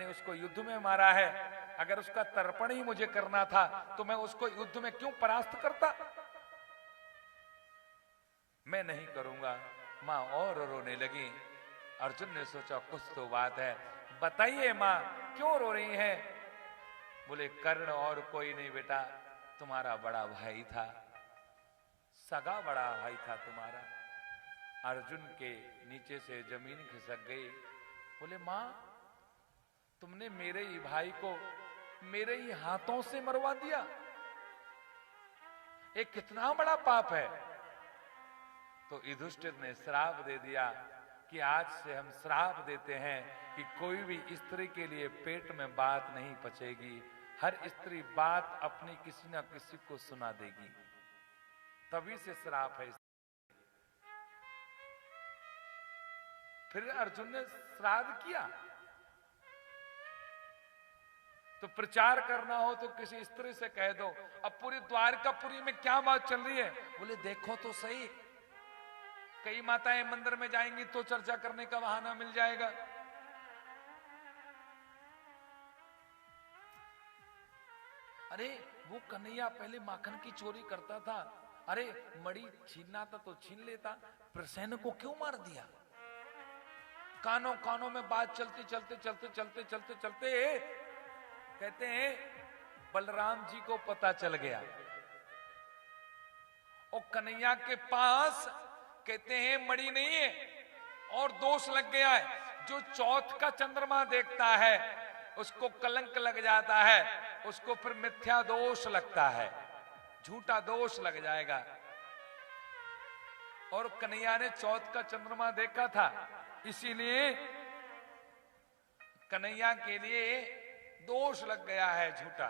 मैंने उसको युद्ध में मारा है, अगर उसका तर्पण ही मुझे करना था तो मैं उसको युद्ध में क्यों परास्त करता? मैं नहीं करूंगा। मां और रोने लगी। अर्जुन ने सोचा कुछ तो बात है, बताइए मां क्यों रो रही हैं? बोले कर्ण और कोई नहीं बेटा, तुम्हारा बड़ा भाई था, सगा बड़ा भाई था तुम्हारा। अर्जुन के नीचे से जमीन खिसक गई। बोले मां तुमने मेरे ही भाई को मेरे ही हाथों से मरवा दिया, ये कितना बड़ा पाप है। तो युधिष्ठिर ने श्राप दे दिया कि आज से हम श्राप देते हैं कि कोई भी स्त्री के लिए पेट में बात नहीं पचेगी, हर स्त्री बात अपनी किसी ना किसी को सुना देगी। तभी से श्राप है। फिर अर्जुन ने श्राद्ध किया। तो प्रचार करना हो तो किसी स्त्री से कह दो। अब पूरी द्वारकापुरी में क्या बात चल रही है? बोले देखो तो सही, कई माताएं मंदिर में जाएंगी तो चर्चा करने का बहाना मिल जाएगा। अरे वो कन्हैया पहले माखन की चोरी करता था, अरे मड़ी छीनना था तो छीन लेता, प्रसेन को क्यों मार दिया? कानों कानों में बात चलते चलते चलते चलते चलते चलते कहते हैं बलराम जी को पता चल गया और कन्हैया के पास कहते हैं मणि नहीं है और दोष लग गया है। जो चौथ का चंद्रमा देखता है उसको कलंक लग जाता है, उसको फिर मिथ्या दोष लगता है, झूठा दोष लग जाएगा। और कन्हैया ने चौथ का चंद्रमा देखा था, इसीलिए कन्हैया के लिए दोष लग गया है झूठा।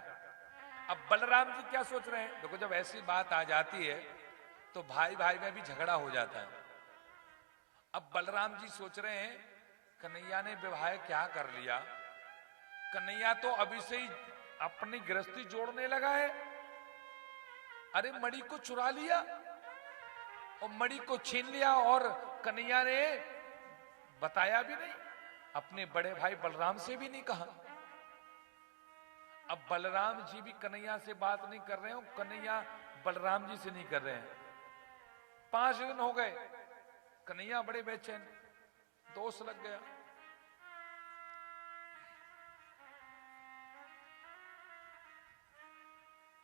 अब बलराम जी क्या सोच रहे हैं? देखो जब ऐसी बात आ जाती है तो भाई भाई में भी झगड़ा हो जाता है। अब बलराम जी सोच रहे हैं कन्हैया ने विवाह क्या कर लिया, कन्हैया तो अभी से ही अपनी गृहस्थी जोड़ने लगा है। अरे मणि को चुरा लिया और मणि को छीन लिया और कन्हैया ने बताया भी नहीं, अपने बड़े भाई बलराम से भी नहीं कहा। अब बलराम जी भी कन्हैया से बात नहीं कर रहे हो, कन्हैया बलराम जी से नहीं कर रहे हैं। 5 दिन हो गए, कन्हैया बड़े बेचैन, दोष लग गया।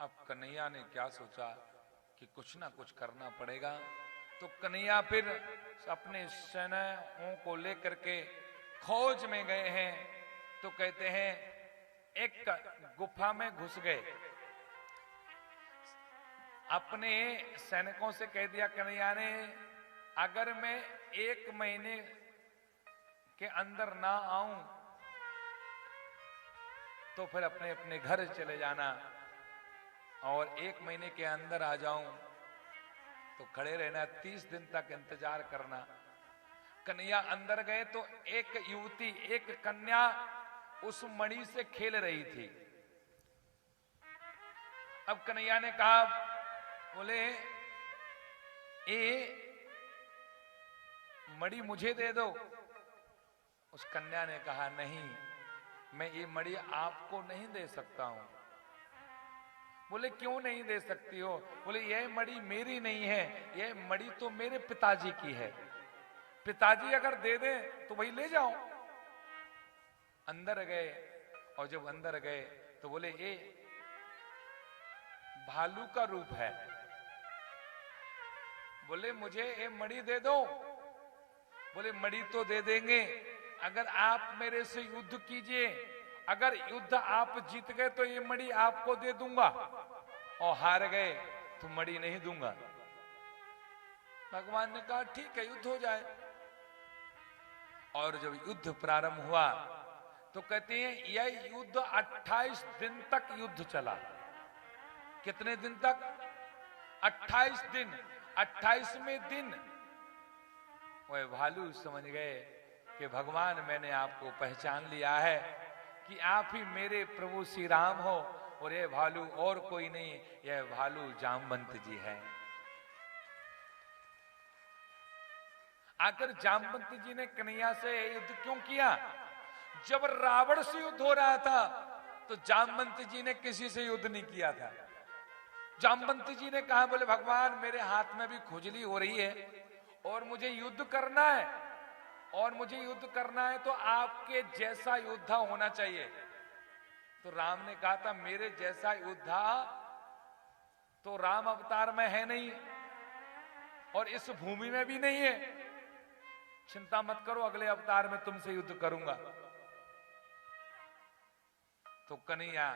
अब कन्हैया ने क्या सोचा कि कुछ ना कुछ करना पड़ेगा। तो कन्हैया फिर अपने सेनाओं को लेकर के खोज में गए हैं। तो कहते हैं एक गुफा में घुस गए, अपने सैनिकों से कह दिया कन्हैया ने अगर मैं 1 महीने के अंदर ना आऊं तो फिर अपने अपने घर चले जाना, और 1 महीने के अंदर आ जाऊं तो खड़े रहना, 30 दिन तक इंतजार करना। कन्हैया अंदर गए तो एक युवती, एक कन्या उस मणि से खेल रही थी। अब कन्हैया ने कहा, बोले ये मणि मुझे दे दो। उस कन्या ने कहा नहीं, मैं ये मणि आपको नहीं दे सकता हूं। बोले क्यों नहीं दे सकती हो? बोले यह मणि मेरी नहीं है, यह मणि तो मेरे पिताजी की है, पिताजी अगर दे दे तो वही ले जाओ। अंदर गए, और जब अंदर गए तो बोले ये भालू का रूप है, बोले मुझे ये मणि दे दो। बोले मणि तो दे देंगे अगर आप मेरे से युद्ध कीजिए, अगर युद्ध आप जीत गए तो ये मणि आपको दे दूंगा, और हार गए तो मणि नहीं दूंगा। भगवान ने कहा ठीक है युद्ध हो जाए। और जब युद्ध प्रारंभ हुआ तो कहते हैं यह युद्ध 28 दिन तक युद्ध चला। कितने दिन तक? 28 दिन। 28वें दिन वह भालू समझ गए कि भगवान मैंने आपको पहचान लिया है कि आप ही मेरे प्रभु श्री राम हो, और यह भालू और कोई नहीं, यह भालू जामवंत जी है। आखिर जामवंत जी ने कन्हैया से युद्ध क्यों किया? जब रावण से युद्ध हो रहा था तो जामवंत जी ने किसी से युद्ध नहीं किया था। जामवंत जी ने कहा, बोले भगवान मेरे हाथ में भी खुजली हो रही है और मुझे युद्ध करना है, और मुझे युद्ध करना है तो आपके जैसा योद्धा होना चाहिए। तो राम ने कहा था, मेरे जैसा योद्धा तो राम अवतार में है नहीं और इस भूमि में भी नहीं है। चिंता मत करो, अगले अवतार में तुमसे युद्ध करूंगा। तो कन्हैया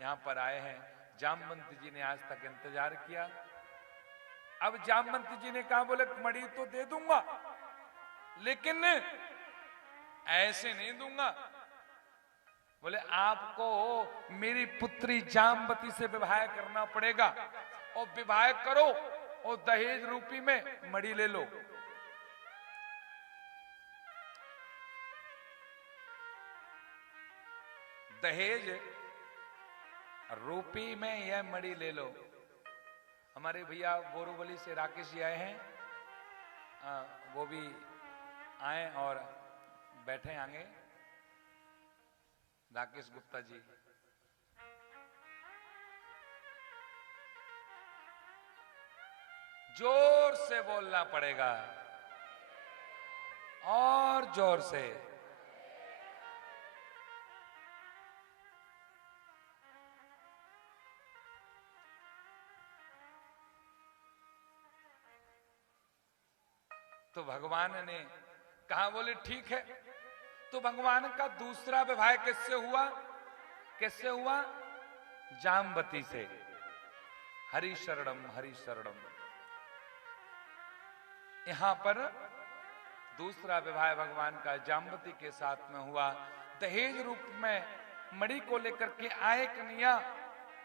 यहां पर आए हैं। जामवंत जी ने आज तक इंतजार किया। अब जामवंत जी ने कहा, बोले मणि तो दे दूंगा, लेकिन ऐसे नहीं दूंगा। बोले आपको मेरी पुत्री जामवती से विवाह करना पड़ेगा, और विवाह करो और दहेज रूपी में मणि ले लो। दहेज रूपी में यह मणि ले लो। हमारे भैया बोरीवली से राकेश जी आए हैं, वो भी आए और बैठे आगे। राकेश गुप्ता जी, जोर से बोलना पड़ेगा, और जोर से। तो भगवान ने कहा, बोले ठीक है। तो भगवान का दूसरा विवाह किससे हुआ? किससे हुआ? जामवती से। हरि शरणम हरि शरणम। यहां पर दूसरा विवाह भगवान का जामवती के साथ में हुआ। दहेज रूप में मणि को लेकर के आए कन्हैया,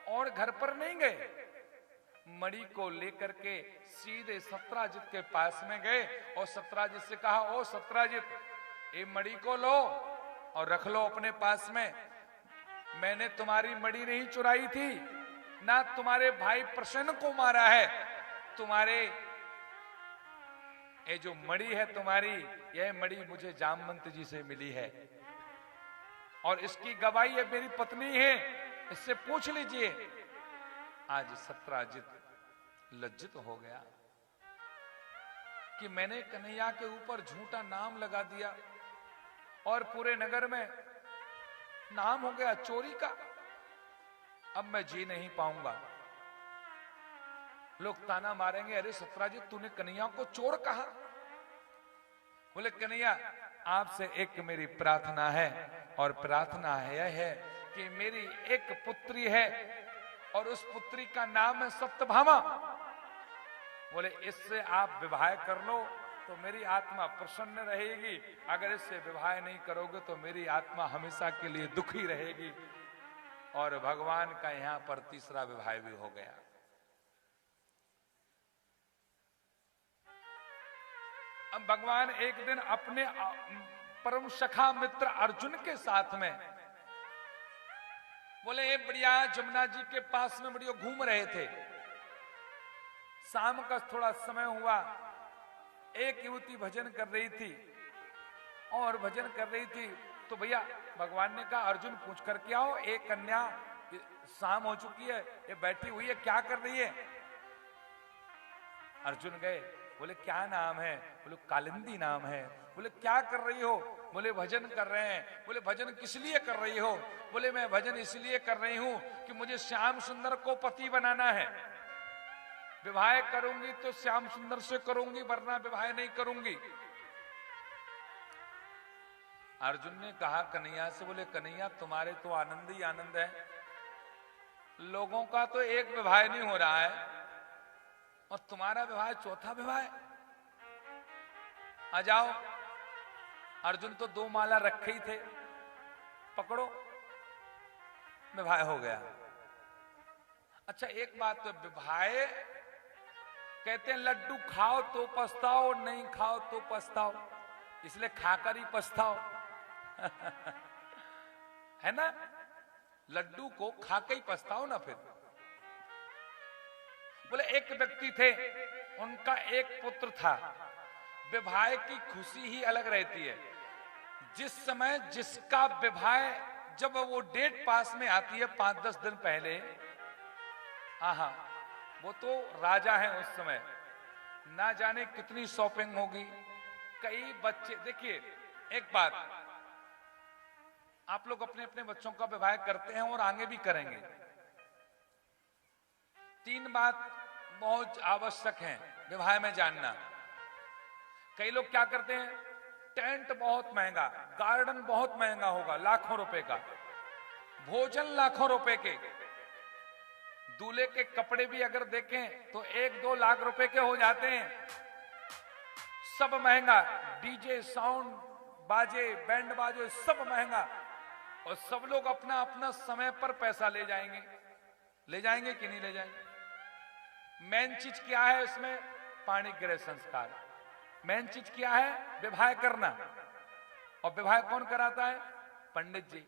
और घर पर नहीं गए। मणि को लेकर के सीधे सत्राजित के पास में गए और सत्राजित से कहा, ओ सत्राजित, ये मणि को लो और रख लो अपने पास में। मैंने तुम्हारी मणि नहीं चुराई थी, ना तुम्हारे भाई प्रसन्न को मारा है। तुम्हारे ये जो मणि है तुम्हारी, यह मणि मुझे जामवंत जी से मिली है, और इसकी गवाही है मेरी पत्नी है, इससे पूछ लीजिए। आज सत्राजित लज्जित हो गया कि मैंने कन्हैया के ऊपर झूठा नाम लगा दिया और पूरे नगर में नाम हो गया चोरी का। अब मैं जी नहीं पाऊंगा। लोग ताना मारेंगे, अरे सत्राजित तूने कन्हैया को चोर कहा। बोले कन्हैया, आपसे एक मेरी प्रार्थना है, और प्रार्थना यह है कि मेरी एक पुत्री है और उस पुत्री का नाम है सत्यभामा। बोले इससे आप विवाह कर लो तो मेरी आत्मा प्रसन्न रहेगी, अगर इससे विवाह नहीं करोगे तो मेरी आत्मा हमेशा के लिए दुखी रहेगी। और भगवान का यहां पर तीसरा विवाह भी हो गया। अब भगवान एक दिन अपने परम सखा मित्र अर्जुन के साथ में, बोले ये बढ़िया जमुना जी के पास में बढ़िया घूम रहे थे। शाम का थोड़ा समय हुआ, एक युवती भजन कर रही थी और भजन कर रही थी। तो भैया भगवान ने कहा, अर्जुन पूछ करके आओ, एक कन्या शाम हो चुकी है, ये बैठी हुई है, क्या कर रही है? अर्जुन गए, बोले क्या नाम है? बोले कालिंदी नाम है। बोले क्या कर रही हो? बोले भजन कर रहे हैं। बोले भजन किस लिए कर रही हो? बोले मैं भजन इसलिए कर रही हूं कि मुझे श्याम सुंदर को पति बनाना है। विवाह करूंगी तो श्याम सुंदर से करूंगी, वरना विवाह नहीं करूंगी। अर्जुन ने कहा कन्हैया से, बोले कन्हैया तुम्हारे तो आनंद ही आनंद है, लोगों का तो एक विवाह नहीं हो रहा है और तुम्हारा विवाह चौथा विवाह है। आ जाओ। अर्जुन तो 2 माला रखे ही थे, पकड़ो, विवाह हो गया। अच्छा एक बात तो, विवाह कहते हैं लड्डू खाओ तो पछताओ, नहीं खाओ तो पछताओ, इसलिए खाकर ही पछताओ। है ना? लड्डू को खाकर ही पछताओ ना फिर। बोले एक व्यक्ति थे, उनका एक पुत्र था। विवाह की खुशी ही अलग रहती है। जिस समय जिसका विवाह, जब वो डेट पास में आती है 5-10 दिन पहले, हाँ, वो तो राजा है उस समय, ना जाने कितनी शॉपिंग होगी। कई बच्चे, देखिए एक बात, आप लोग अपने अपने बच्चों का विवाह करते हैं और आगे भी करेंगे। 3 बात बहुत आवश्यक है विवाह में जानना। कई लोग क्या करते हैं, टेंट बहुत महंगा, गार्डन बहुत महंगा होगा, लाखों रुपए का, भोजन लाखों रुपए के, दूल्हे के कपड़े भी अगर देखें तो 1-2 लाख रुपए के हो जाते हैं, सब महंगा, डीजे, साउंड, बाजे, बैंड बाजे, सब महंगा, और सब लोग अपना अपना समय पर पैसा ले जाएंगे। ले जाएंगे कि नहीं ले जाएंगे? मेन चीज क्या है इसमें? पाणी ग्रह संस्कार। मेन चीज क्या है? विवाह करना। और विवाह कौन कराता है? पंडित जी।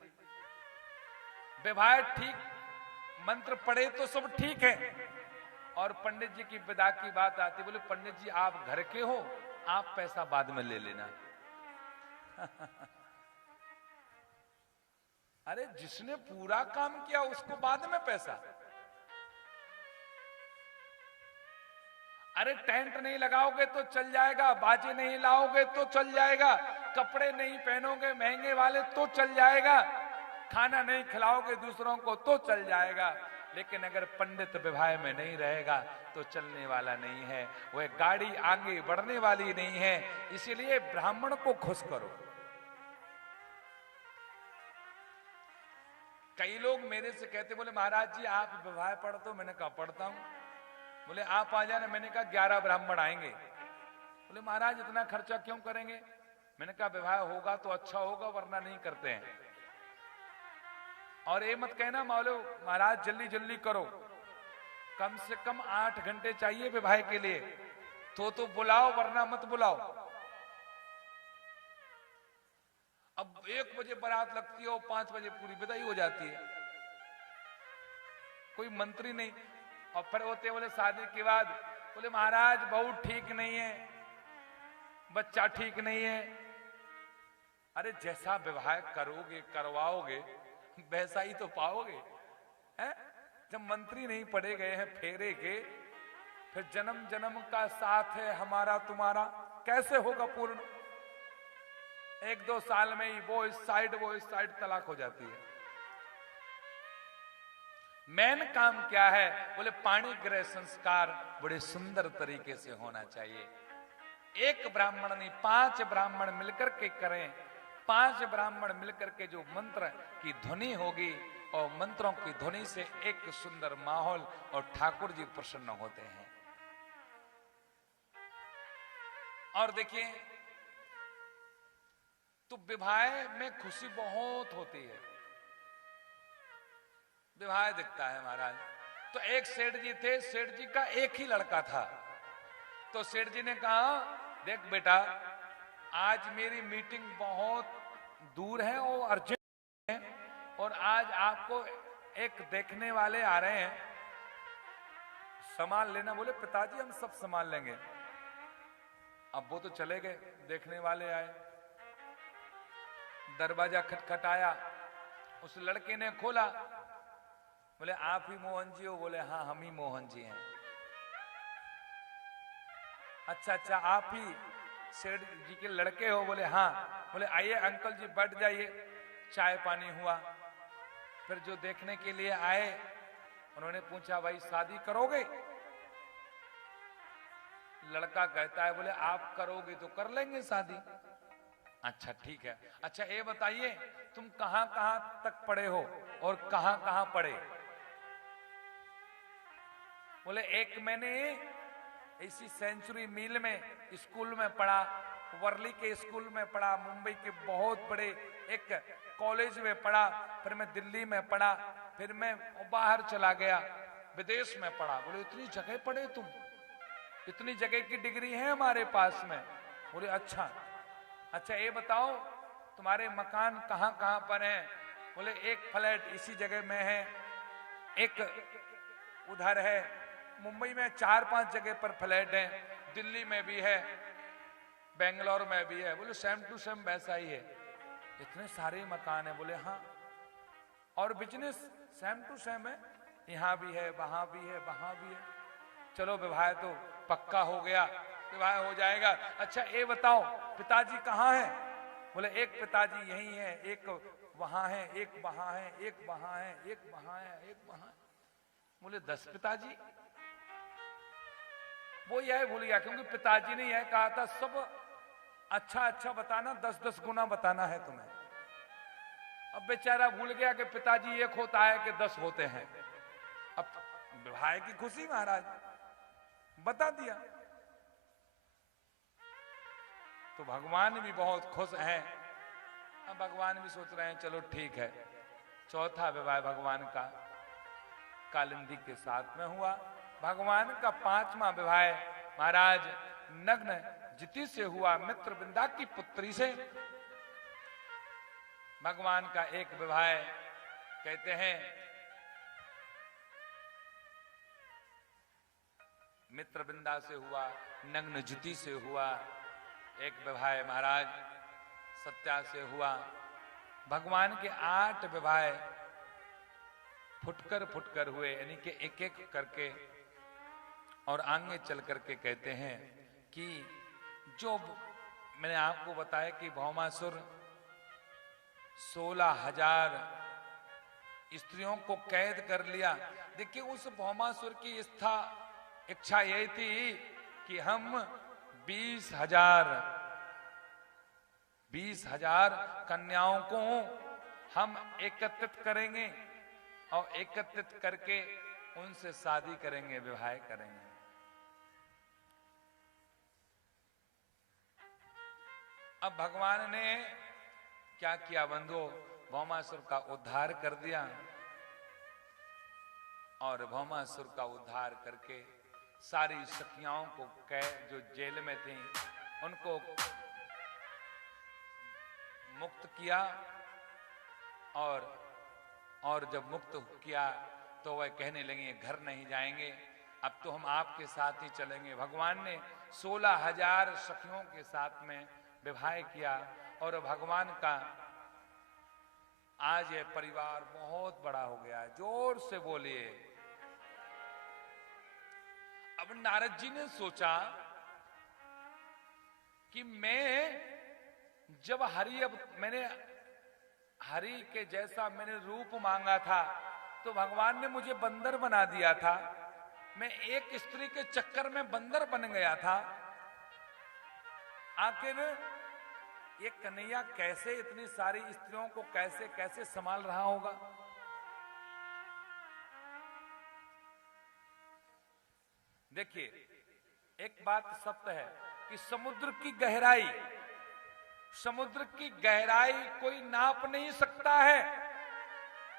विवाह ठीक, मंत्र पढ़े तो सब ठीक है, और पंडित जी की विदा की बात आती, बोले पंडित जी आप घर के हो, आप पैसा बाद में ले लेना। अरे जिसने पूरा काम किया उसको बाद में पैसा? अरे टेंट नहीं लगाओगे तो चल जाएगा, बाजे नहीं लाओगे तो चल जाएगा, कपड़े नहीं पहनोगे महंगे वाले तो चल जाएगा, खाना नहीं खिलाओगे दूसरों को तो चल जाएगा, लेकिन अगर पंडित विवाह में नहीं रहेगा तो चलने वाला नहीं है, वह गाड़ी आगे बढ़ने वाली नहीं है। इसीलिए ब्राह्मण को खुश करो। कई लोग मेरे से कहते, बोले महाराज जी आप विवाह पढ़ते हो? मैंने कहा पढ़ता हूं। बोले आप आ जाना। मैंने कहा 11 ब्राह्मण आएंगे। बोले महाराज इतना खर्चा क्यों करेंगे? मैंने कहा विवाह होगा तो अच्छा होगा, वरना नहीं करते हैं। और ये मत कहना मालो महाराज जल्दी जल्दी करो, कम से कम 8 घंटे चाहिए विवाह के लिए, तो बुलाओ वरना मत बुलाओ। अब 1 बजे बारात लगती है और 5 बजे पूरी विदाई हो जाती है, कोई मंत्री नहीं। और फिर होते बोले शादी के बाद, बोले महाराज बहू ठीक नहीं है, बच्चा ठीक नहीं है। अरे जैसा विवाह करोगे करवाओगे वैसा ही तो पाओगे, है? जब मंत्री नहीं पढ़े गए हैं फेरे के, फिर जन्म जन्म का साथ है हमारा तुम्हारा, कैसे होगा पूर्ण? 1-2 साल में ही वो इस साइड तलाक हो जाती है। मेन काम क्या है? बोले पाणी ग्रह संस्कार बड़े सुंदर तरीके से होना चाहिए। एक ब्राह्मण नहीं, 5 ब्राह्मण मिलकर के करें। 5 ब्राह्मण मिलकर के जो मंत्र की ध्वनि होगी, और मंत्रों की ध्वनि से एक सुंदर माहौल, और ठाकुर जी प्रसन्न होते हैं। और देखिए, तो विवाह में खुशी बहुत होती है। विवाह दिखता है महाराज। तो एक सेठ जी थे, सेठ जी का एक ही लड़का था। तो सेठ जी ने कहा देख बेटा, आज मेरी मीटिंग बहुत दूर है और अर्जेंट है, और आज आपको एक देखने वाले आ रहे हैं, संभाल लेना। बोले पिताजी हम सब संभाल लेंगे। अब वो तो चले गए, देखने वाले आए, दरवाजा खटखटाया, उस लड़के ने खोला। बोले आप ही मोहन जी हो? बोले हाँ हम ही मोहन जी हैं। अच्छा आप ही सेठ जी के लड़के हो? बोले हाँ। बोले आइए अंकल जी बैठ जाइए, चाय पानी हुआ। फिर जो देखने के लिए आए उन्होंने पूछा भाई शादी करोगे? लड़का कहता है बोले आप करोगे तो कर लेंगे शादी। अच्छा ठीक है। अच्छा ये बताइए तुम कहां कहां तक पढ़े हो और कहां कहां पढ़े? बोले एक मैंने इसी सेंचुरी मिल में स्कूल में पढ़ा, वर्ली के स्कूल में पढ़ा, मुंबई के बहुत बड़े एक कॉलेज में पढ़ा, फिर मैं दिल्ली में पढ़ा, फिर मैं बाहर चला गया, विदेश में पढ़ा। बोले इतनी जगह पढ़े तुम? इतनी जगह की डिग्री है हमारे पास में। बोले अच्छा ये बताओ तुम्हारे मकान कहां कहां पर हैं? बोले एक फ्लैट इसी जगह में है, एक उधर है, मुंबई में 4-5 जगह पर फ्लैट है, दिल्ली में भी है, बेंगलोर में भी है। बोले सेम टू सेम वैसा ही है। इतने सारे मकान है? बोले हाँ। और बिजनेस सेम टू सेम है, यहां भी है, वहां भी है, वहां भी है। चलो विवाह तो पक्का हो गया, विवाह हो जाएगा। अच्छा ये बताओ पिताजी कहाँ है? बोले एक पिताजी यही है, एक वहां है, एक वहां है, एक वहां है, एक वहां है, एक वहां है। बोले 10 पिताजी? वो यह भूल गया, क्योंकि पिताजी ने यह कहा था सब अच्छा अच्छा बताना, 10-10 गुना बताना है तुम्हें। अब बेचारा भूल गया कि पिताजी एक होता है कि 10 होते हैं। अब भाई की खुशी, महाराज बता दिया। तो भगवान भी बहुत खुश हैं। अब भगवान भी सोच रहे हैं चलो ठीक है। चौथा विवाह भगवान का कालिंदी के साथ में हुआ। भगवान का 5वां विवाह महाराज नग्न जिति से हुआ, मित्रविंदा की पुत्री से। भगवान का एक विवाह कहते हैं मित्रविंदा से हुआ, नग्न जिति से हुआ। एक विवाह महाराज सत्या से हुआ। भगवान के 8 विवाह फुटकर हुए, यानी कि एक एक करके। और आगे चल करके कहते हैं कि जो मैंने आपको बताया कि भौमासुर 16,000 स्त्रियों को कैद कर लिया। देखिए उस भौमासुर की इच्छा यही थी कि हम 20,000 कन्याओं को हम एकत्रित करेंगे और एकत्रित करके उनसे शादी करेंगे, विवाह करेंगे। अब भगवान ने क्या किया बंधुओं? भौमासुर का उद्धार कर दिया। और भौमासुर का उद्धार करके सारी सखियाओं को जो जेल में थी उनको मुक्त किया। और जब मुक्त किया तो वह कहने लगे घर नहीं जाएंगे, अब तो हम आपके साथ ही चलेंगे। भगवान ने 16,000 सखियों के साथ में विवाह किया। और भगवान का आज यह परिवार बहुत बड़ा हो गया। जोर से बोलिए। अब नारद जी ने सोचा कि मैंने हरि के जैसा मैंने रूप मांगा था तो भगवान ने मुझे बंदर बना दिया था। मैं एक स्त्री के चक्कर में बंदर बन गया था। आखिर ये कन्हैया कैसे इतनी सारी स्त्रियों को कैसे कैसे संभाल रहा होगा? देखिए एक बात सत्य है कि समुद्र की गहराई कोई नाप नहीं सकता है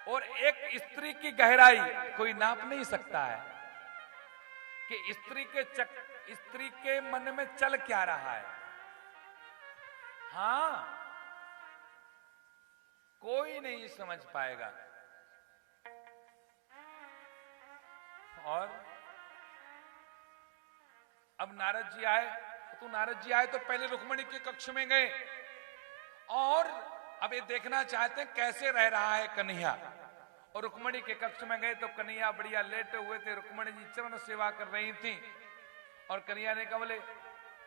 और एक स्त्री की गहराई कोई नाप नहीं सकता है कि स्त्री के मन में चल क्या रहा है। हाँ, कोई नहीं समझ पाएगा। और अब नारद जी आए तो पहले रुक्मिणी के कक्ष में गए और अब ये देखना चाहते हैं कैसे रह रहा है कन्हैया। और रुक्मिणी के कक्ष में गए तो कन्हैया बढ़िया लेटे हुए थे, रुक्मिणी जी चरण सेवा कर रही थी। और कन्हैया ने कहा बोले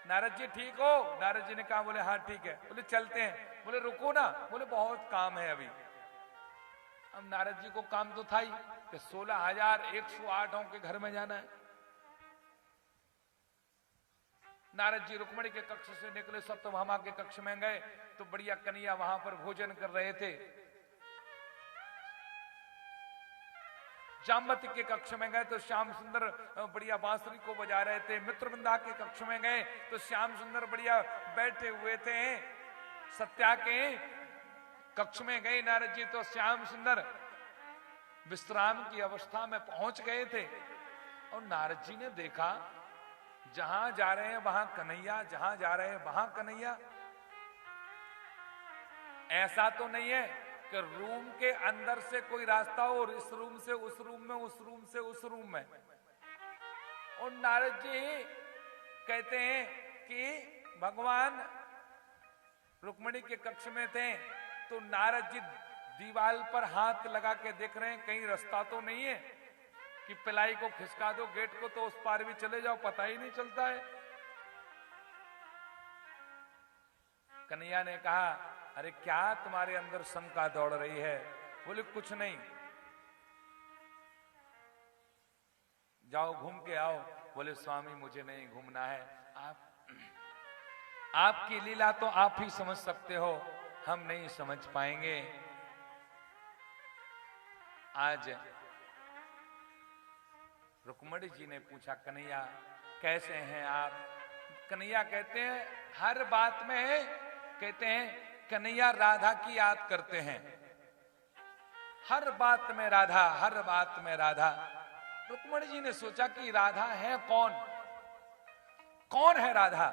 नारद जी ठीक हो? नारद जी ने कहा बोले हाँ ठीक है। बोले चलते हैं। बोले रुको ना। बोले बहुत काम है अभी। अब नारद जी को काम तो था ही कि 16,108 के घर में जाना है। नारद जी रुक्मिणी के कक्ष से निकले, सत्यभामा के कक्ष में गए तो बढ़िया कन्हैया वहां पर भोजन कर रहे थे। जामवती के कक्ष में गए तो श्याम सुंदर बढ़िया बांसुरी को बजा रहे थे। मित्रविंदा के कक्ष में गए तो श्याम सुंदर बढ़िया बैठे हुए थे। सत्या के कक्ष में गए नारद जी तो श्याम सुंदर विश्राम की अवस्था में पहुंच गए थे। और नारद जी ने देखा जहां जा रहे हैं वहां कन्हैया, जहां जा रहे हैं वहां कन्हैया। ऐसा तो नहीं है कि रूम के अंदर से कोई रास्ता हो और इस रूम से उस रूम में, उस रूम से उस रूम में। और नारद जी कहते हैं कि भगवान रुक्मिणी के कक्ष में थे तो नारद जी दीवार पर हाथ लगा के देख रहे हैं कहीं रास्ता तो नहीं है कि पिलाई को खिसका दो गेट को तो उस पार भी चले जाओ, पता ही नहीं चलता है। कन्हैया ने कहा, अरे क्या तुम्हारे अंदर शंका दौड़ रही है? बोले कुछ नहीं, जाओ घूम के आओ। बोले स्वामी मुझे नहीं घूमना है, आपकी लीला तो आप ही समझ सकते हो, हम नहीं समझ पाएंगे। आज रुक्मणी जी ने पूछा, कन्हैया कैसे हैं आप? कन्हैया कहते हैं हर बात में, कहते हैं कन्हैया राधा की याद करते हैं, हर बात में राधा, हर बात में राधा। रुक्मणी जी ने सोचा कि राधा है कौन? कौन है राधा?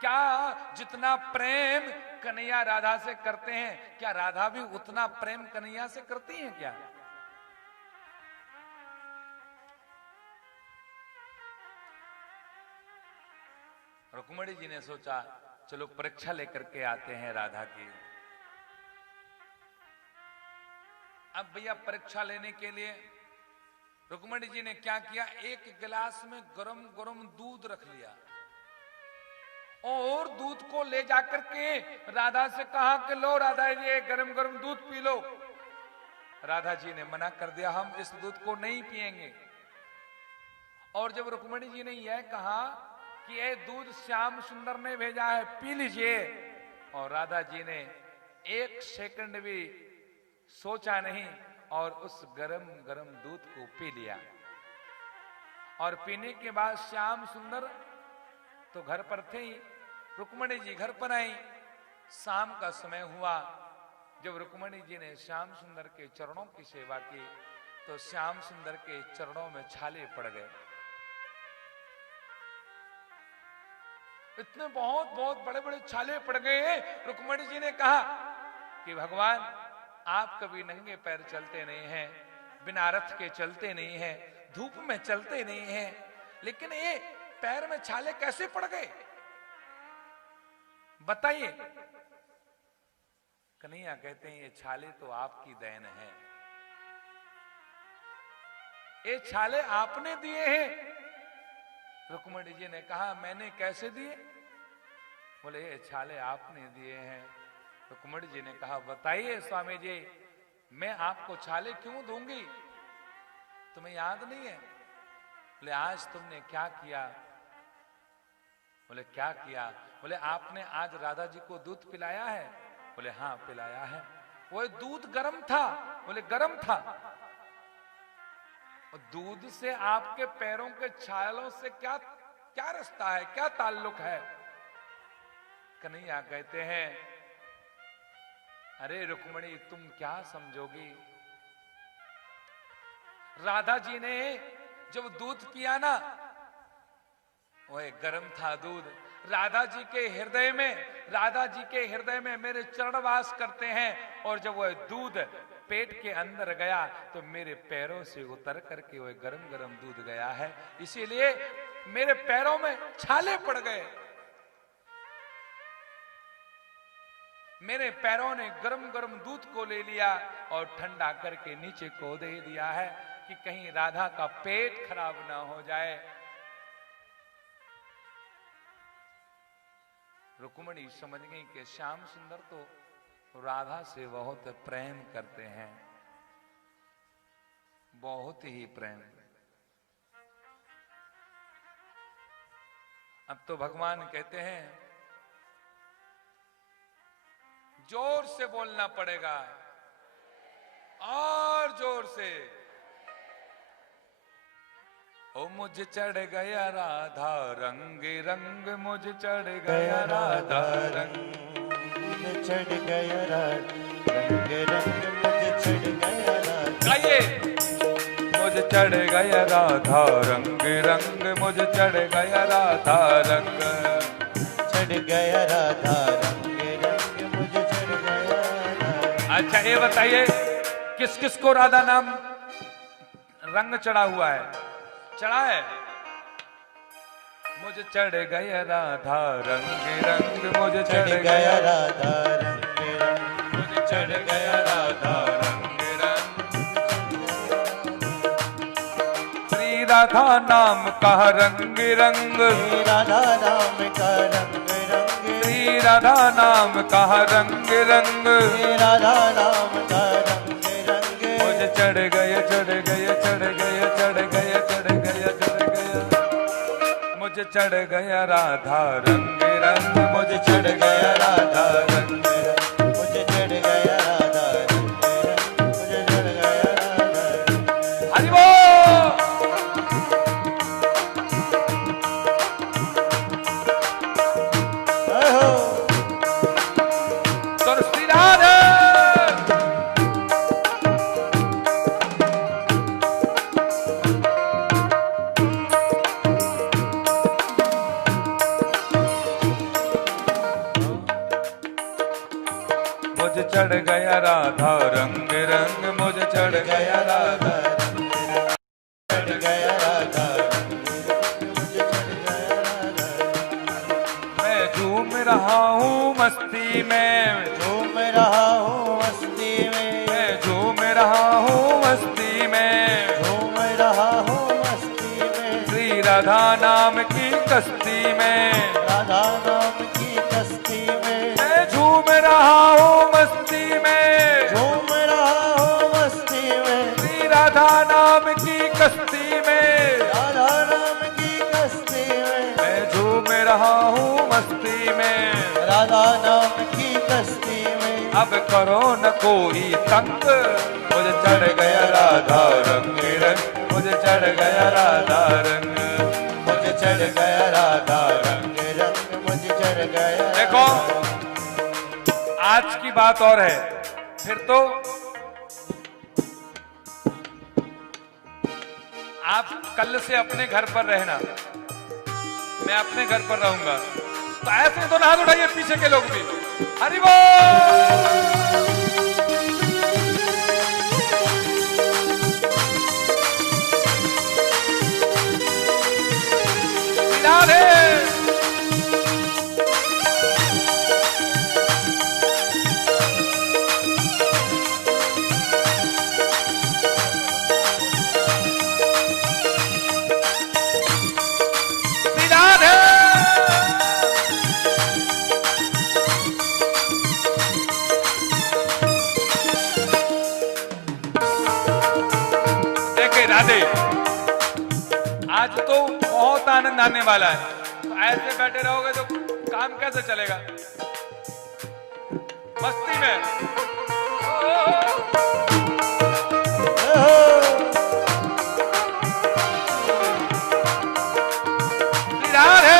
क्या जितना प्रेम कन्हैया राधा से करते हैं, क्या राधा भी उतना प्रेम कन्हैया से करती हैं क्या? रुक्मणी जी ने सोचा चलो परीक्षा लेकर के आते हैं राधा की। अब भैया परीक्षा लेने के लिए रुक्मणी जी ने क्या किया, एक गिलास में गरम गरम दूध रख लिया और दूध को ले जाकर के राधा से कहा कि लो राधा जी गरम गरम दूध पी लो। राधा जी ने मना कर दिया, हम इस दूध को नहीं पिएंगे। और जब रुक्मणी जी ने यह कहा कि ये दूध श्याम सुंदर ने भेजा है, पी लीजिए, और राधा जी ने एक सेकंड भी सोचा नहीं और उस गरम गरम दूध को पी लिया। और पीने के बाद श्याम सुंदर तो घर पर थे ही, रुक्मणी जी घर पर आई। शाम का समय हुआ, जब रुक्मणी जी ने श्याम सुंदर के चरणों की सेवा की तो श्याम सुंदर के चरणों में छाले पड़ गए। इतने बहुत बहुत बड़े बड़े छाले पड़ गए। रुक्मणी जी ने कहा कि भगवान आप कभी नंगे पैर चलते नहीं हैं, बिना रथ के चलते नहीं हैं, धूप में चलते नहीं हैं, लेकिन ये पैर में छाले कैसे पड़ गए बताइए। कन्हैया कहते हैं ये छाले तो आपकी देन है, ये छाले आपने दिए हैं। रुक्मणी जी ने कहा मैंने कैसे दिए? बोले ये छाले आपने दिए हैं। रुक्मणी जी ने कहा बताइए स्वामी जी, मैं आपको छाले क्यों दूंगी, तुम्हें याद नहीं है? बोले आज तुमने क्या किया? बोले क्या किया? बोले आपने आज राधा जी को दूध पिलाया है? बोले हाँ पिलाया है। वो दूध गर्म था? बोले गर्म था। दूध से आपके पैरों के छालों से क्या क्या रिश्ता है, क्या ताल्लुक है? कन्हैया कहते हैं अरे रुक्मणी तुम क्या समझोगी, राधा जी ने जब दूध पिया ना, वह गर्म था दूध। राधा जी के हृदय में, राधा जी के हृदय में मेरे चरण वास करते हैं, और जब वह दूध पेट के अंदर गया तो मेरे पैरों से उतर करके वह गरम गरम दूध गया है, इसीलिए मेरे पैरों में छाले पड़ गए। मेरे पैरों ने गरम गरम दूध को ले लिया और ठंडा करके नीचे को दे दिया है कि कहीं राधा का पेट खराब ना हो जाए। रुक्मणी समझ गई कि श्याम सुंदर तो राधा से बहुत प्रेम करते हैं, बहुत ही प्रेम। अब तो भगवान कहते हैं जोर से बोलना पड़ेगा, और जोर से। ओ मुझ चढ़ गया राधा रंग रंग, मुझ चढ़ गया राधा रंग, चढ़ गया रंग रंग, मुझे चढ़ गया राधा। गाइए, मुझे चढ़ गया राधा रंग रंग, मुझे चढ़ गया राधा रंग, चढ़ गया राधा रंग रंग, मुझे चढ़ गया राधा। अच्छा ये बताइए किस किस को राधा नाम रंग चढ़ा हुआ है? चढ़ा है? मुझे चढ़ गया राधा रंग रंग मुझे चढ़ गया राधा रंग रंग मुझे चढ़ गया राधा रंग रंग श्री राधा नाम का रंग रंग श्री राधा नाम का रंग रंग श्री राधा नाम का रंग रंग श्री राधा नाम का रंग रंग मुझे चढ़ गया चढ़ गया चढ़ गया चढ़ गया चढ़ गया चढ़ गया मुझे चढ़ गया राधा रंग रंग मुझे चढ़ गया राधा रंग रंग मुझे चढ़ गया राधा रंग रंग मुझे चढ़ गया राधा रंग हरि बोल हो तो श्री राधे मुझे चढ़ गया राधा रंग रंग मुझे चढ़ गया राधा चढ़ गया राधा रंग रंग मुझे चढ़ गया राधा रंग मैं झूम रहा हूँ मस्ती में झूम रहा हूँ मस्ती में मैं झूम रहा हूँ मस्ती में झूम रहा हूँ मस्ती में श्री राधा नाम की कश्ती में राधा नाम की कश्ती में मैं झूम रहा हूँ मस्ती में झूम रहा हूँ मस्ती में श्री राधा नाम की कश्ती में राधा नाम की कश्ती में मैं झूम रहा हूँ मस्ती में राधा नाम की कश्ती में अब करो न कोई तंग मुझे चढ़ गया राधा रंग रंग मुझे चढ़ गया राधा रंग मुझे चढ़ गया राधा रंग रंग मुझे चढ़ गया देखो आज की बात और है फिर तो आप कल से अपने घर पर रहना मैं अपने घर पर रहूंगा तो ऐसे तो हाथ उठाइए पीछे के लोग भी हरि बोल राधे राधे देखे राधे आज तो बहुत आनंद आने वाला है तो ऐसे बैठे रहोगे तो काम कैसे चलेगा मस्ती में राधे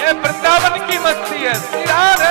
ये वृंदावन की मस्ती है श्री राधे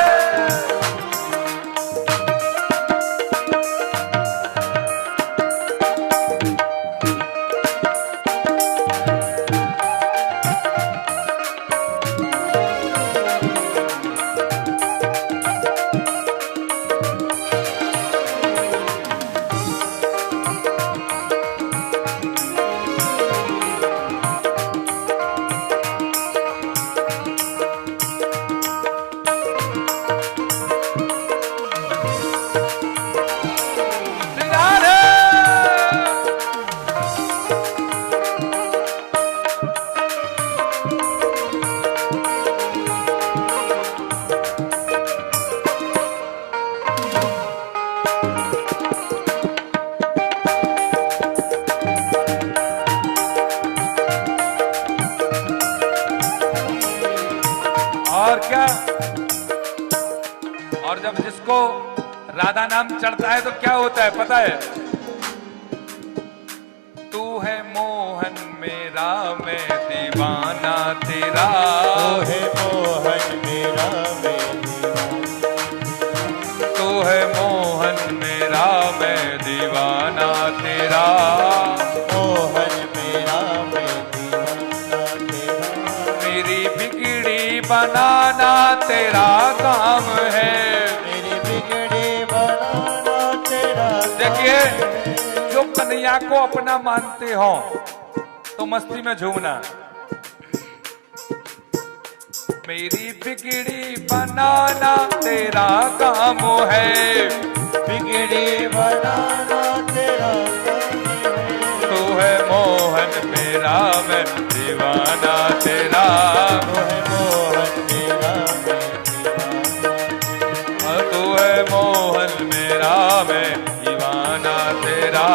और क्या और जब जिसको राधा नाम चढ़ता है तो क्या होता है पता है तू है मोहन मेरा मैं दीवाना तेरा तू है मोहन मेरा मैं दीवाना तू है मोहन मेरा मैं दीवाना तेरा मोहन मेरा मैं दीवाना तेरा मेरी बिगड़ी बनाना तेरा काम है मेरी बिगड़ी बनाना तेरा देखिए जो कन्हैया को अपना मानते हो तो मस्ती में झूमना। मेरी बिगड़ी बनाना तेरा काम है, बिगड़ी बनाना तेरा काम है। तू है मोहन मेरा मैं दीवाना तेरा, तू है मोहन मेरा मैं दीवाना, तू है मोहन मेरा मैं दीवाना तेरा।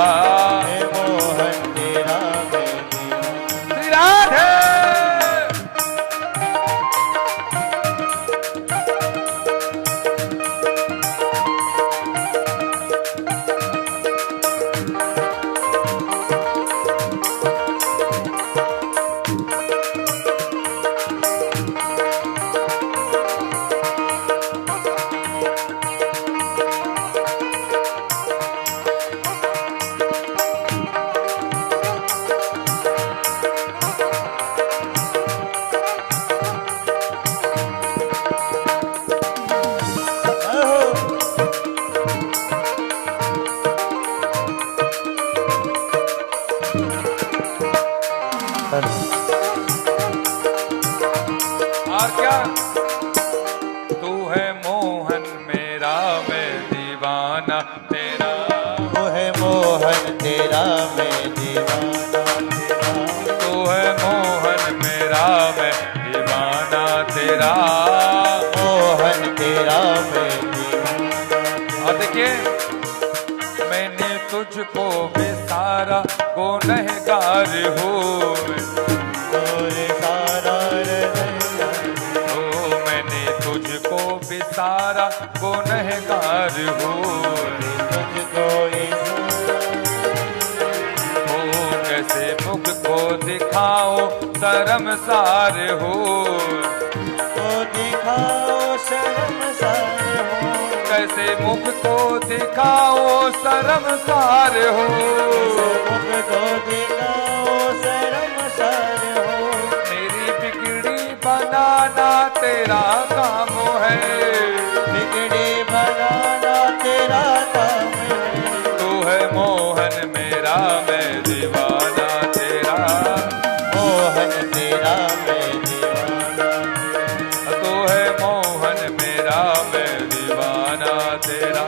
है मोहन तेरा मैं दीवाना। श्री राधे। और क्या? तू है मोहन मेरा मैं दीवाना तेरा, तू है मोहन तेरा मैं दीवाना तेरा, तू है मोहन मेरा मैं दीवाना तेरा। मोहन तेरा मैं दीवाना। और देखिए, मैंने तुझको बेसारा गुनहगार हूँ, तोरे सारा रहना, ओ मैंने तुझको बेसारा गुनहगार हूँ। तुझको ओ कैसे मुख को दिखाओ शर्मसार हो, तो दिखाओ शर्मसार हो, कैसे मुख को दिखाओ शर्मसार हो। मुख को दिखाओ शर्मसार हो। मेरी बिगड़ी बनाना तेरा काम है, बिगड़ी बनाना तेरा काम है। तू है मोहन मेरा मैं दीवाना तेरा, मोहन तेरा मैं दीवाना, तू है मोहन मेरा मैं दीवाना तेरा।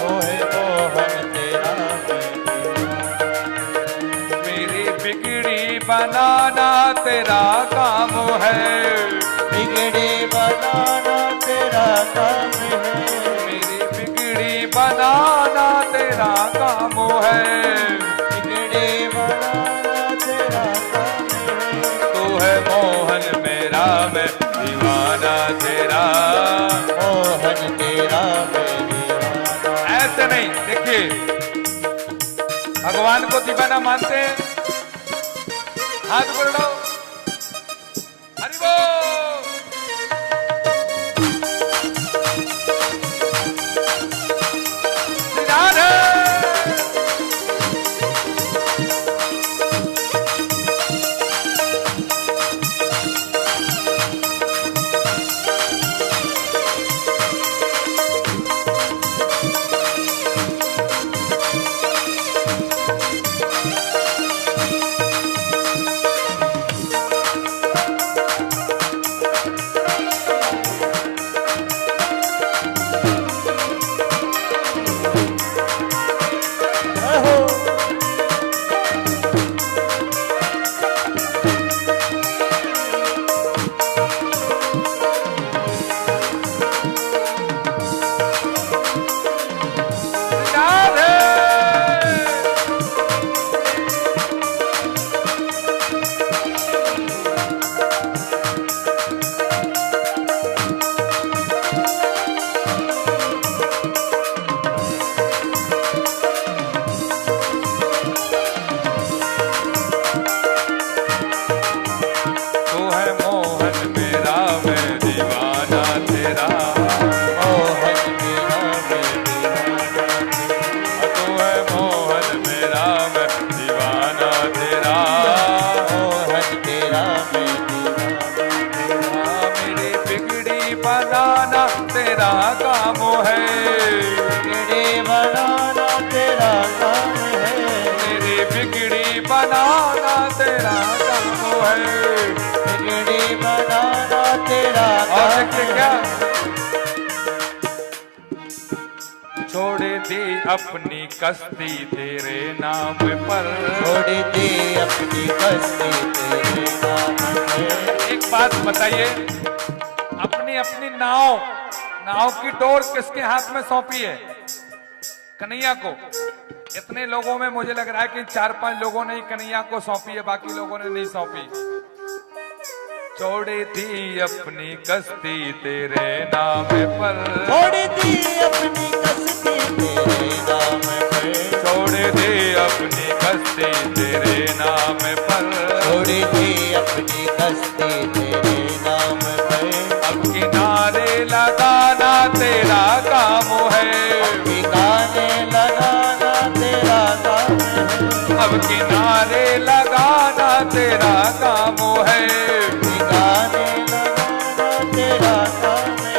वो है मोहन तेरा मैं दीवाना। मेरी बिगड़ी बनाना तेरा काम है, बिगड़ी बनाना तेरा काम है। मेरी बिगड़ी बनाना तेरा काम है, बिगड़ी बनाना तेरा काम है। तू है मोहन मेरा मैं दीवाना तेरा। मोहन तेरा मैं दीवाना। ऐसे नहीं, देखिए भगवान को दीवाना मानते हैं, हाथ ऊपर उठाओ, हरि बोल। श्री राधे। अपनी कश्ती तेरे नाम पर। छोड़ दी अपनी कश्ती तेरे नाम पर। एक बात बताइए, अपनी अपनी नाव की डोर किसके हाथ में सौंपी है? कन्हैया को। इतने लोगों में मुझे लग रहा है कि 4-5 लोगों ने ही कन्हैया को सौंपी है, बाकी लोगों ने नहीं सौंपी। छोड़ी थी अपनी कश्ती तेरे नाम पर। छोड़ दी अपनी कश्ती तेरे नाम पर। छोड़ दी अपनी कश्ती तेरे नाम पर। छोड़ दी अपनी कश्ती तेरे नाम पर। अब किनारे लगाना तेरा काम है। ठिकाने लगाना तेरा काम है। अब किनारे लगाना तेरा काम है। ठिकाने लगाना तेरा काम है।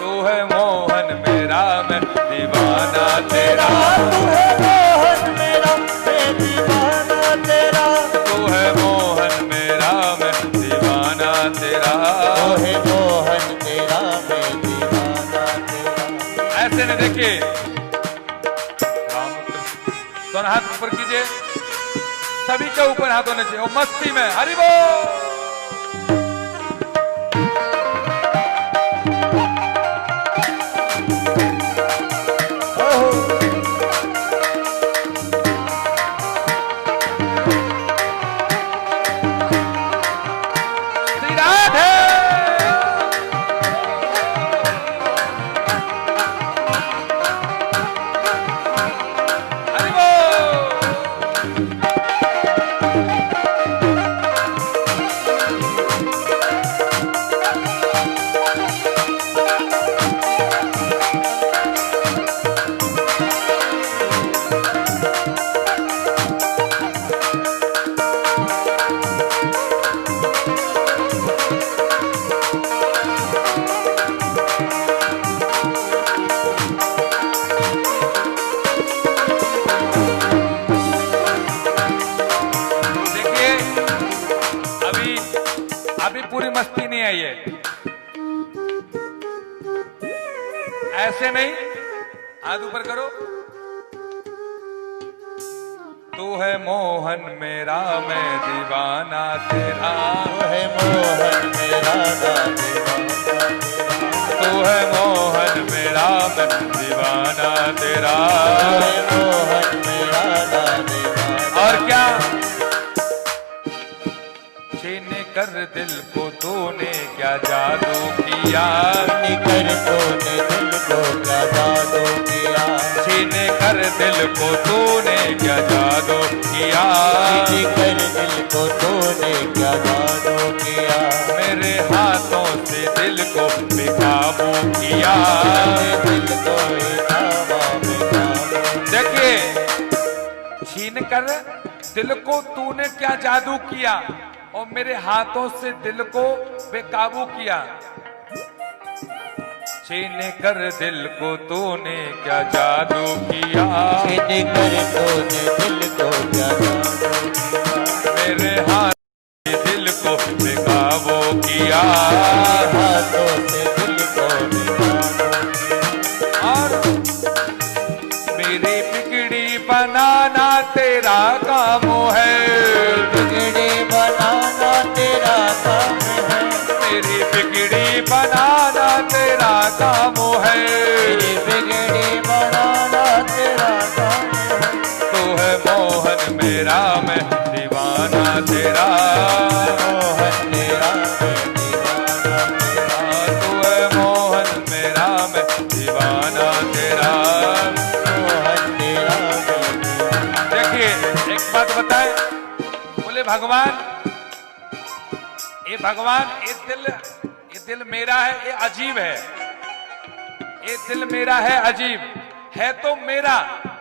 तू है मोहन मेरा मैं दीवाना तेरा। तू है मोहन मेरा मैं दीवाना तेरा। तू है मोहन मेरा मैं दीवाना तेरा। तू है मोहन तेरा मैं दीवाना तेरा। ऐसे नहीं, देखिए दोनों हाथ ऊपर कीजिए, सभी के ऊपर हाथ होने चाहिए, और मस्ती में हरि बोल। श्री राधे। हरि बोल। देखिए अभी पूरी मस्ती नहीं आई है, ऐसे नहीं, हाथ ऊपर करो। तू है मोहन मेरा मैं दीवाना तेरा। तू है मोहन मेरा मैं दीवाना तेरा। तू है मोहन मेरा मैं दीवाना तेरा। तू है मोहन मेरा मैं दीवाना। और क्या? छीन कर दिल को तूने क्या जादू किया। निकर तूने दिल को क्या जादू किया। छीन कर दिल को तूने क्या जादू किया। निकर दिल को तूने क्या जादू किया। मेरे हाथों से दिल को बेकाबू किया। दिल को इनामा बेकाबू। देखिए, छीन कर दिल को तूने क्या जादू किया और मेरे हाथों से दिल को बेकाबू किया। छीन कर दिल को तूने क्या जादू किया। छीन कर तूने दिल को क्या जादू किया। मेरे हाथ से दिल को बेकाबू किया। हाथों से दिल को बेकाबू किया। और मेरी बिगड़ी बनाना तेरा काम है। बिगड़ी बनाना तेरा काम है। मेरी बिगड़ी बनाना तेरा काम है। मेरी बिगड़ी बनाना तेरा काम है। तू है मोहन मेरा मैं दीवाना तेरा। मोहन तेरा मैं दीवाना तेरा। तू है मोहन मेरा मैं दीवाना तेरा। मोहन तेरा मैं दीवाना। देखिए एक बात बताए, बोले भगवान ये दिल मेरा है, ये अजीब है। ये दिल मेरा है, अजीब है तो मेरा,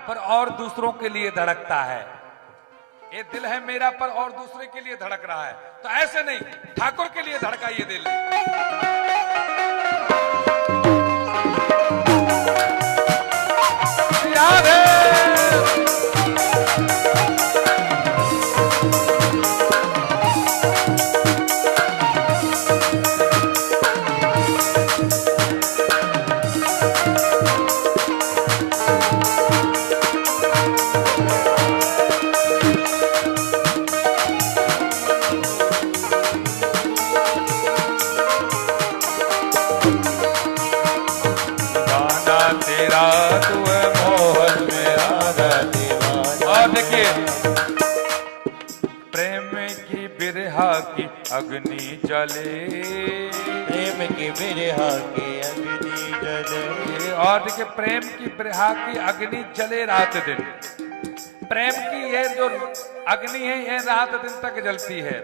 पर और दूसरों के लिए धड़कता है। ये दिल है मेरा पर और दूसरे के लिए धड़क रहा है, तो ऐसे नहीं, ठाकुर के लिए धड़का ये दिल। याद है मेरा, तू है मोहन मेरा दीवाना। और देखिए, प्रेम की बिरहा की अग्नि जले, प्रेम की बिरहा की अग्नि जले। और देखिए, प्रेम की बिरहा की अग्नि जले रात दिन। प्रेम की ये जो अग्नि है, ये रात दिन तक जलती है।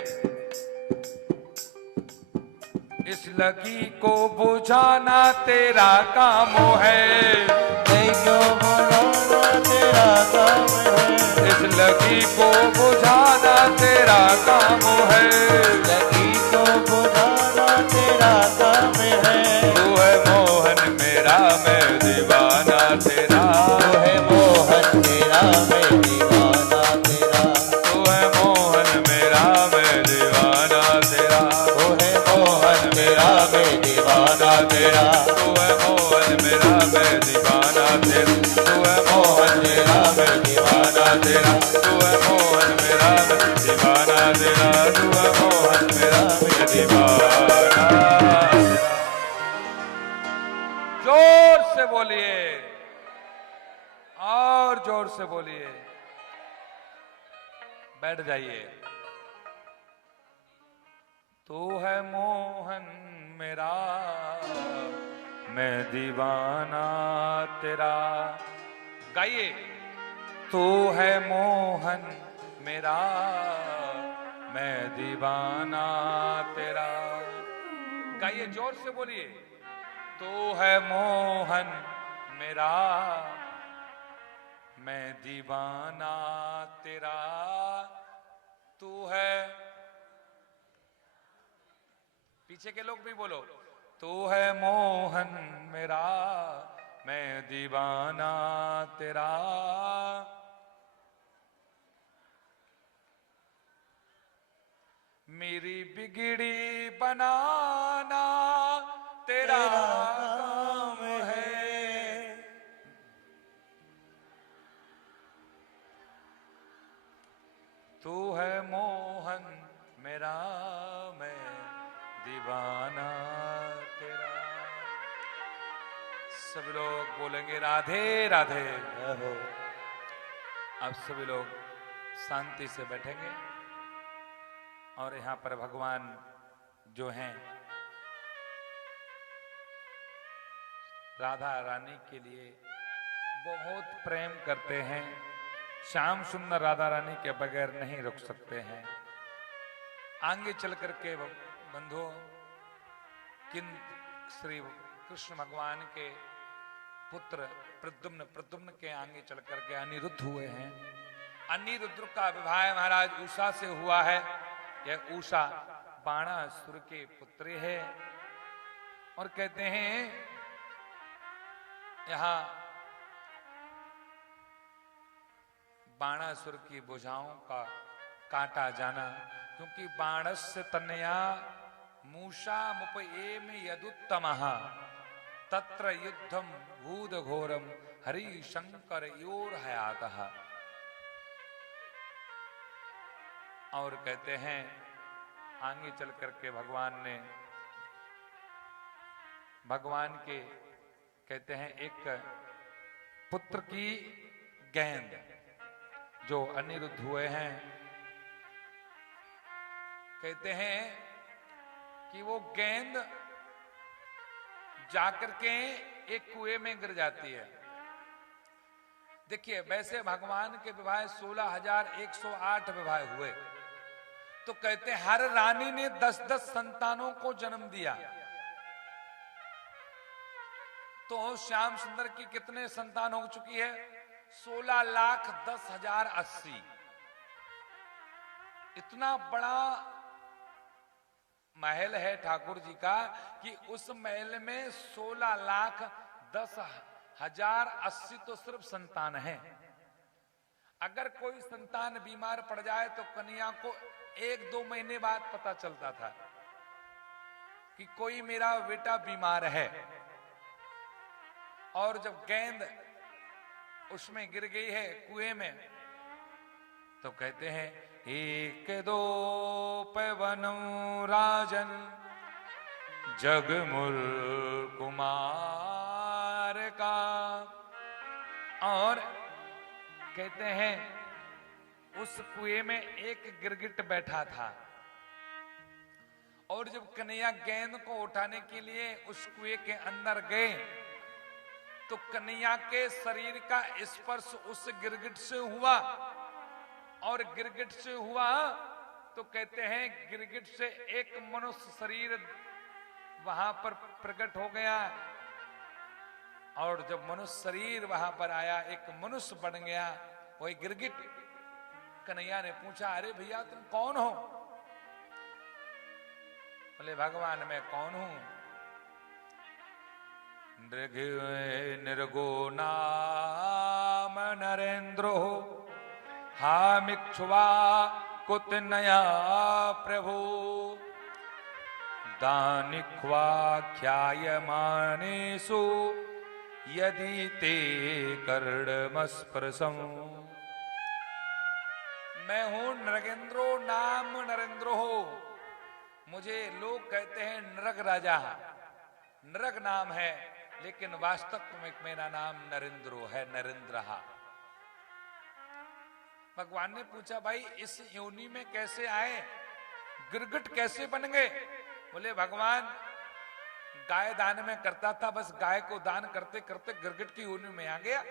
इस लगी को बुझाना तेरा काम है, क्यों बुझाना तेरा काम है। इस लगी को बुझाना तेरा काम है, लगी को बुझाना तेरा काम है। तू है मोहन मेरा, मैं दीवाना तेरा, तू है मोहन मेरा, मैं दीवाना तेरा। तू है मोहन मेरा, मैं दीवाना तेरा, तू है मोहन मेरा, मैं दीवाना तेरा। तू है मोहन मेरा, मैं दीवाना तेरा, तू है मोहन मेरा, मैं दीवाना तेरा। तू है मोहन मेरा, मैं दीवाना तेरा, तू है मोहन मेरा, मैं दीवाना। जोर से बोलिए, और जोर से बोलिए। बैठ जाइए। तू है मोहन मेरा, मैं दीवाना तेरा। गाइए। तू है मोहन मेरा, मैं दीवाना तेरा। गाइए, जोर से बोलिए। तू है मोहन मेरा, मैं दीवाना तेरा। तू है, पीछे के लोग भी बोलो। तू है मोहन मेरा, मैं दीवाना तेरा। मेरी बिगड़ी बनाना तेरा काम है। तू है मोहन मेरा, मैं दीवाना तेरा। सब लोग बोलेंगे राधे राधे। अब सभी लोग शांति से बैठेंगे और यहाँ पर भगवान जो हैं राधा रानी के लिए बहुत प्रेम करते हैं। श्याम सुंदर राधा रानी के बगैर नहीं रुक सकते हैं। आगे चल करके बंधुओं, किन श्री कृष्ण भगवान के पुत्र प्रद्युम्न के आगे चल करके अनिरुद्ध हुए हैं। अनिरुद्ध का विवाह महाराज उषा से हुआ है। यह उषा बाणासुर के पुत्री है। और कहते हैं यहां बाणासुर की भुजाओं का काटा जाना, क्योंकि बाणस्य तनया मूषा मुपएम यदुत्तमः तत्र युद्धम भूद घोरम हरि शंकर योर हयातः। और कहते हैं आगे चल करके भगवान के कहते हैं एक पुत्र की गेंद जो अनिरुद्ध हुए हैं, कहते हैं कि वो गेंद जाकर के एक कुएं में गिर जाती है। देखिए, वैसे भगवान के विवाह 16,108 विवाह हुए, तो कहते हैं हर रानी ने 10-10 संतानों को जन्म दिया। तो श्याम सुंदर की कितने संतान हो चुकी है? 16,10,080। इतना बड़ा महल है ठाकुर जी का कि उस महल में 16,10,080 तो सिर्फ संतान है। अगर कोई संतान बीमार पड़ जाए तो कन्या को 1-2 महीने बाद पता चलता था कि कोई मेरा बेटा बीमार है। और जब गेंद उसमें गिर गई है कुएं में, तो कहते हैं 1-2 पवन राजन जगमुल कुमार का और कहते हैं उस कुएं में एक गिरगिट बैठा था, और जब कन्हैया गेंद को उठाने के लिए उस कुएं के अंदर गए तो कन्हैया के शरीर का स्पर्श उस गिरगिट से हुआ, और गिरगिट से हुआ तो कहते हैं गिरगिट से एक मनुष्य शरीर वहां पर प्रकट हो गया, और जब मनुष्य शरीर वहां पर आया, एक मनुष्य बन गया वही गिरगिट। कन्हैया ने पूछा, अरे भैया तुम कौन हो? बोले भगवान मैं कौन हूं? निर्गो नाम नरेंद्रो हामिक्ष्वा कुत नया प्रभु दानिक्वा ख्यायमानेषु यदि ते कर्णमस्पृशम्। मैं हूं नरेंद्रो नाम नरेंद्रो हो, मुझे लोग कहते हैं नरक राजा, नरक नाम है, लेकिन वास्तव में मेरा नाम नरेंद्रो है, नरेंद्र। भगवान ने पूछा, भाई इस योनि में कैसे आए, गिरगिट कैसे बन गए? बोले भगवान गाय दान में करता था, बस गाय को दान करते करते गिरगिट की योनि में आ गया।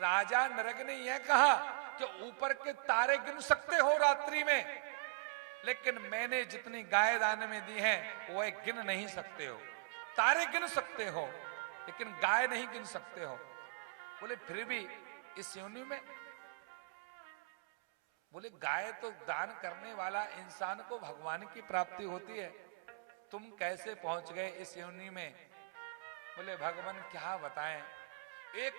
राजा नरक ने यह कहा कि ऊपर के तारे गिन सकते हो रात्रि में, लेकिन मैंने जितनी गाय दान में दी है वह गिन नहीं सकते हो। तारे गिन सकते हो लेकिन गाय नहीं गिन सकते हो। बोले फिर भी इस योनि में? बोले गाय तो दान करने वाला इंसान को भगवान की प्राप्ति होती है, तुम कैसे पहुंच गए इस योनि में? बोले भगवान क्या बताएं, एक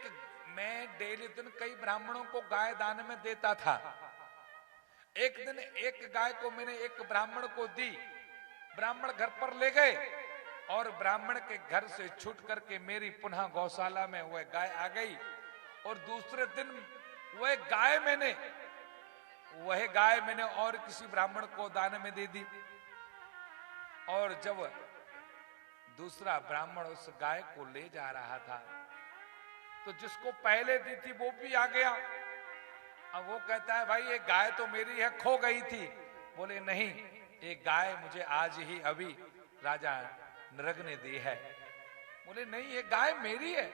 मैं डेली दिन कई ब्राह्मणों को गाय दान में देता था। एक दिन एक गाय को मैंने एक ब्राह्मण को दी, ब्राह्मण घर पर ले गए और ब्राह्मण के घर से छूट करके मेरी पुनः गौशाला में वह गाय आ गई, और दूसरे दिन वह गाय मैंने और किसी ब्राह्मण को दान में दे दी। और जब दूसरा ब्राह्मण उस गाय को ले जा रहा था तो जिसको पहले दी थी वो भी आ गया। अब वो कहता है, भाई ये गाय तो मेरी है, खो गई थी। बोले नहीं, ये गाय मुझे आज ही अभी राजा नरक ने दी है। बोले नहीं, ये गाय मेरी है।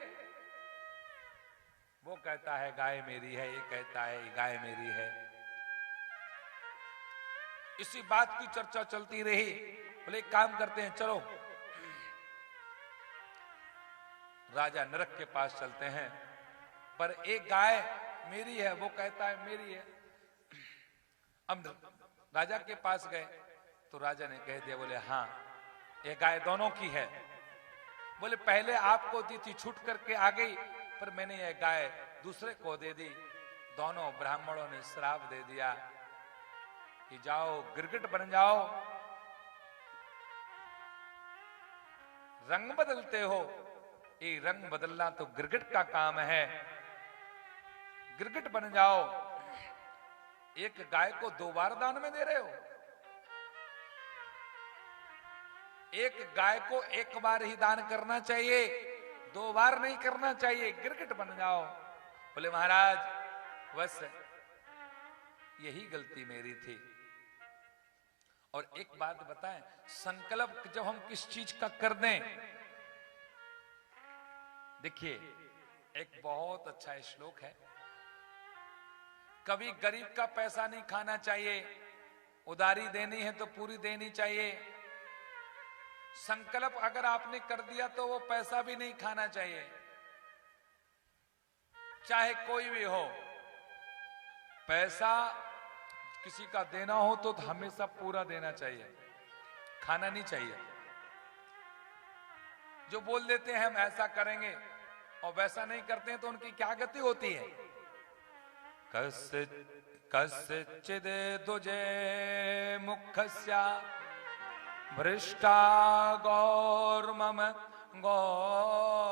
वो कहता है गाय मेरी है, ये कहता है ये गाय मेरी है। इसी बात की चर्चा चलती रही। बोले एक काम करते हैं, चलो राजा नरक के पास चलते हैं, पर एक गाय मेरी है, वो कहता है मेरी है। अब राजा के पास गए तो राजा ने कह दिया, बोले हाँ ये गाय दोनों की है। बोले पहले आपको दी थी, छूट करके आ गई, पर मैंने ये गाय दूसरे को दे दी। दोनों ब्राह्मणों ने श्राप दे दिया कि जाओ गिरगिट बन जाओ, रंग बदलते हो, ये रंग बदलना तो गिरगिट का काम है, गिरगिट बन जाओ। एक गाय को 2 बार दान में दे रहे हो, एक गाय को 1 बार ही दान करना चाहिए, 2 बार नहीं करना चाहिए, गिरगिट बन जाओ। बोले महाराज बस यही गलती मेरी थी। और एक बात बताएं, संकल्प जब हम किस चीज का कर दें, देखिए एक बहुत अच्छा श्लोक है, कभी गरीब का पैसा नहीं खाना चाहिए, उधारी देनी है तो पूरी देनी चाहिए। संकल्प अगर आपने कर दिया तो वो पैसा भी नहीं खाना चाहिए, चाहे कोई भी हो। पैसा किसी का देना हो तो हमेशा पूरा देना चाहिए, खाना नहीं चाहिए। जो बोल देते हैं हम ऐसा करेंगे और वैसा नहीं करते हैं तो उनकी क्या गति होती है? कस्यचिद दुजे मुखस्या भ्रष्टा गौर्मम गोधने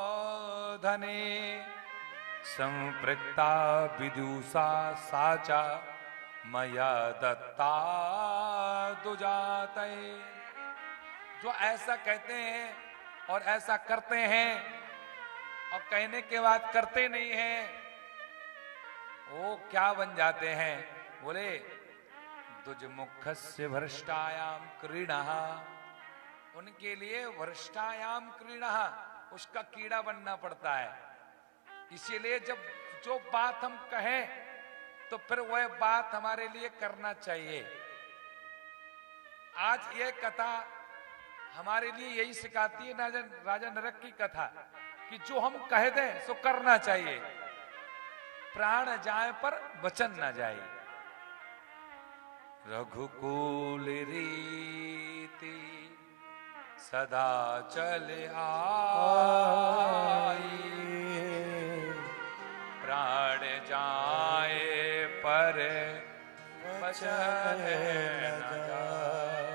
संपृक्ता विदुषा साचा मया दत्ता दुजाते। जो ऐसा कहते हैं और ऐसा करते हैं और कहने के बाद करते नहीं हैं, वो क्या बन जाते हैं? बोले दुजमुखस्य भ्रष्टायाम क्रीणः, उनके लिए भ्रष्टायाम क्रीणः, उसका कीड़ा बनना पड़ता है। इसीलिए जब जो बात हम कहें तो फिर वह बात हमारे लिए करना चाहिए। आज यह कथा हमारे लिए यही सिखाती है, राजा नरक की कथा, कि जो हम कह दें सो करना चाहिए, प्राण जाए पर वचन ना जाए। रघुकुल रीति सदा चल आई, प्राण जाए पर वचन न जाए।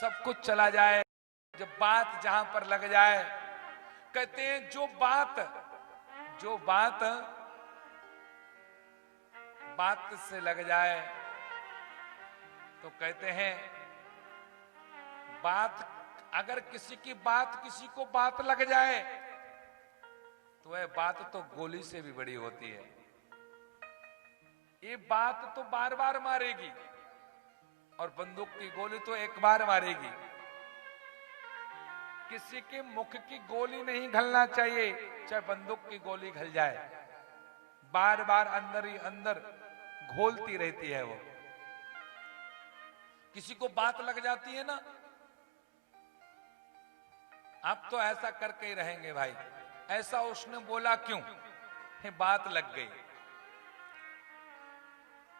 सब कुछ चला जाए, जब बात जहां पर लग जाए, कहते हैं जो बात से लग जाए तो कहते हैं बात, अगर किसी की बात किसी को बात लग जाए तो वह बात तो गोली से भी बड़ी होती है। ये बात तो बार बार मारेगी और बंदूक की गोली तो एक बार मारेगी। किसी के मुख की गोली नहीं घलना चाहिए, चाहे बंदूक की गोली घल जाए, बार बार अंदर ही अंदर घोलती रहती है वो। किसी को बात लग जाती है ना, आप तो ऐसा करके ही रहेंगे भाई, ऐसा उसने बोला क्यों, है बात लग गई।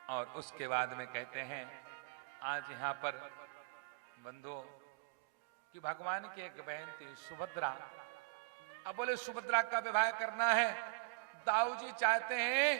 और उसके बाद में कहते हैं आज यहां पर बंधुओं कि भगवान की एक बहन थी सुभद्रा। अब बोले सुभद्रा का विवाह करना है, दाऊ जी चाहते हैं